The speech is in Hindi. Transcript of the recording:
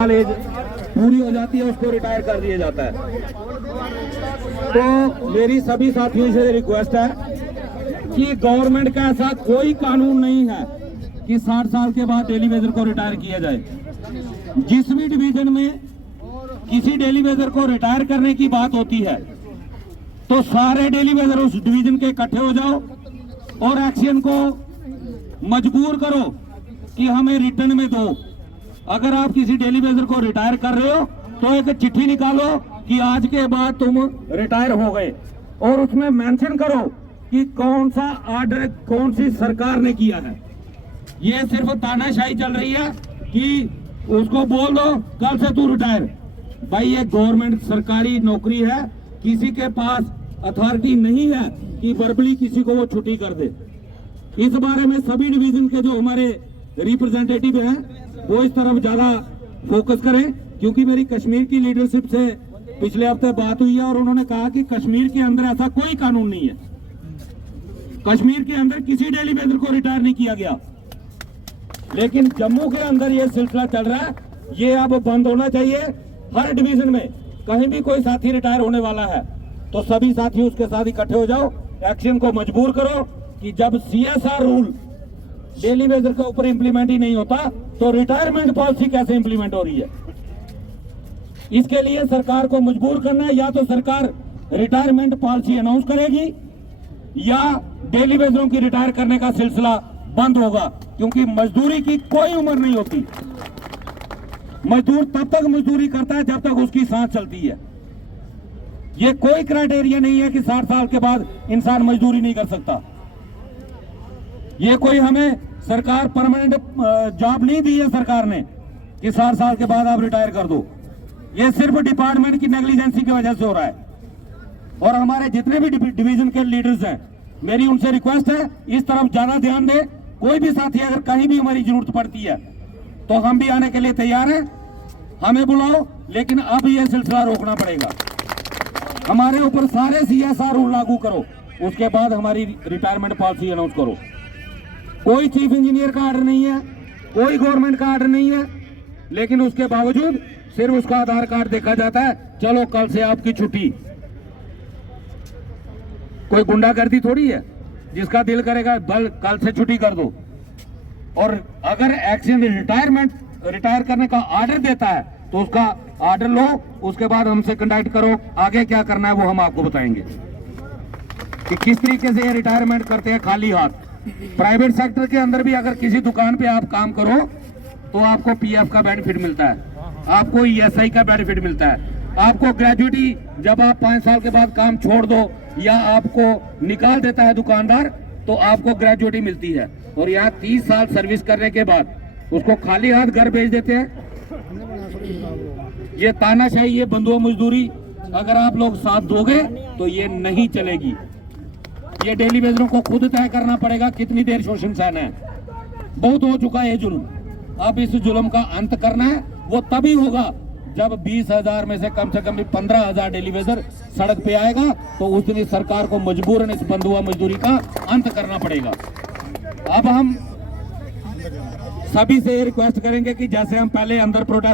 एज पूरी हो जाती है उसको रिटायर कर दिया जाता है। तो मेरी सभी साथियों से रिक्वेस्ट है कि गवर्नमेंट का ऐसा कोई कानून नहीं है कि 60 साल के बाद डेली वेजर को रिटायर किया जाए। जिस भी डिवीजन में किसी डेली वेजर को रिटायर करने की बात होती है तो सारे डेली वेजर उस डिवीजन के इकट्ठे हो जाओ और एक्शन को मजबूर करो कि हमें रिटर्न में दो। अगर आप किसी डेली वेजर को रिटायर कर रहे हो तो एक चिट्ठी निकालो कि आज के बाद तुम रिटायर हो गए और उसमें मेंशन करो कि कौन सा ऑर्डर कौन सी सरकार ने किया है। ये सिर्फ तानाशाही चल रही है कि उसको बोल दो कल से तू रिटायर। भाई ये गवर्नमेंट सरकारी नौकरी है, किसी के पास अथॉरिटी नहीं है कि वर्बली किसी को वो छुट्टी कर दे। इस बारे में सभी डिवीजन के जो हमारे रिप्रेजेंटेटिव हैं वो इस तरफ ज्यादा फोकस करें, क्योंकि मेरी कश्मीर की लीडरशिप से पिछले हफ्ते बात हुई है और उन्होंने कहा कि कश्मीर के अंदर ऐसा कोई कानून नहीं है। कश्मीर के अंदर किसी डेली वेजर को रिटायर नहीं किया गया, लेकिन जम्मू के अंदर ये सिलसिला चल रहा है। ये अब बंद होना चाहिए। हर डिवीजन में कहीं भी कोई साथी रिटायर होने वाला है तो सभी साथी उसके साथ इकट्ठे हो जाओ, एक्शन को मजबूर करो कि जब CSR रूल डेली वेजर के ऊपर इंप्लीमेंट ही नहीं होता तो रिटायरमेंट पॉलिसी कैसे इंप्लीमेंट हो रही है। इसके लिए सरकार को मजबूर करना है, या तो सरकार रिटायरमेंट पॉलिसी अनाउंस करेगी या डेली वेजरों की रिटायर करने का सिलसिला बंद होगा, क्योंकि मजदूरी की कोई उम्र नहीं होती। मजदूर तब तक मजदूरी करता है जब तक उसकी सांस चलती है। ये कोई क्राइटेरिया नहीं है कि 60 साल के बाद इंसान मजदूरी नहीं कर सकता। ये कोई हमें सरकार परमानेंट जॉब नहीं दी है सरकार ने कि 60 साल के बाद आप रिटायर कर दो। ये सिर्फ डिपार्टमेंट की नेग्लिजेंसी की वजह से हो रहा है। और हमारे जितने भी डिवीजन के लीडर्स हैं, मेरी उनसे रिक्वेस्ट है इस तरफ ज्यादा ध्यान दें। कोई भी साथी अगर कहीं भी हमारी जरूरत पड़ती है तो हम भी आने के लिए तैयार हैं, हमें बुलाओ, लेकिन अब यह सिलसिला रोकना पड़ेगा। हमारे ऊपर सारे CSR रूल लागू करो, उसके बाद हमारी रिटायरमेंट पॉलिसी अनाउंस करो। कोई चीफ इंजीनियर का ऑर्डर नहीं है, कोई गवर्नमेंट का ऑर्डर नहीं है, लेकिन उसके बावजूद सिर्फ उसका आधार कार्ड देखा जाता है, चलो कल से आपकी छुट्टी। कोई गुंडागर्दी थोड़ी है, जिसका दिल करेगा कल से छुट्टी कर दो। और अगर एक्शन रिटायर करने का ऑर्डर देता है तो उसका ऑर्डर लो, उसके बाद हमसे कांटेक्ट करो, आगे क्या करना है वो हम आपको बताएंगे कि किस तरीके से ये रिटायरमेंट करते हैं खाली हाथ। प्राइवेट सेक्टर के अंदर भी अगर किसी दुकान पे आप काम करो तो आपको PF का बेनिफिट मिलता है, आपको ESI का बेनिफिट मिलता है, आपको ग्रेजुएटी जब आप 5 साल के बाद काम छोड़ दो या आपको निकाल देता है दुकानदार तो आपको ग्रेजुएटी मिलती है। और यहाँ 30 साल सर्विस करने के बाद उसको खाली हाथ घर भेज देते हैं। ये तानाशाही, ये बंधुआ मजदूरी अगर आप लोग साथ दोगे तो ये नहीं चलेगी। ये डेली वेजरों को खुद तय करना पड़ेगा कितनी देर शोषण सहना है। बहुत हो चुका है जुल्म, अब इस जुल्म का अंत करना है। वो तभी होगा जब 20,000 में से कम 15,000 डेली वेजर सड़क पे आएगा, तो उस दिन सरकार को मजबूरन इस बंधुआ मजदूरी का अंत करना पड़ेगा। अब हम सभी से रिक्वेस्ट करेंगे कि जैसे हम पहले अंदर प्रोटेस्ट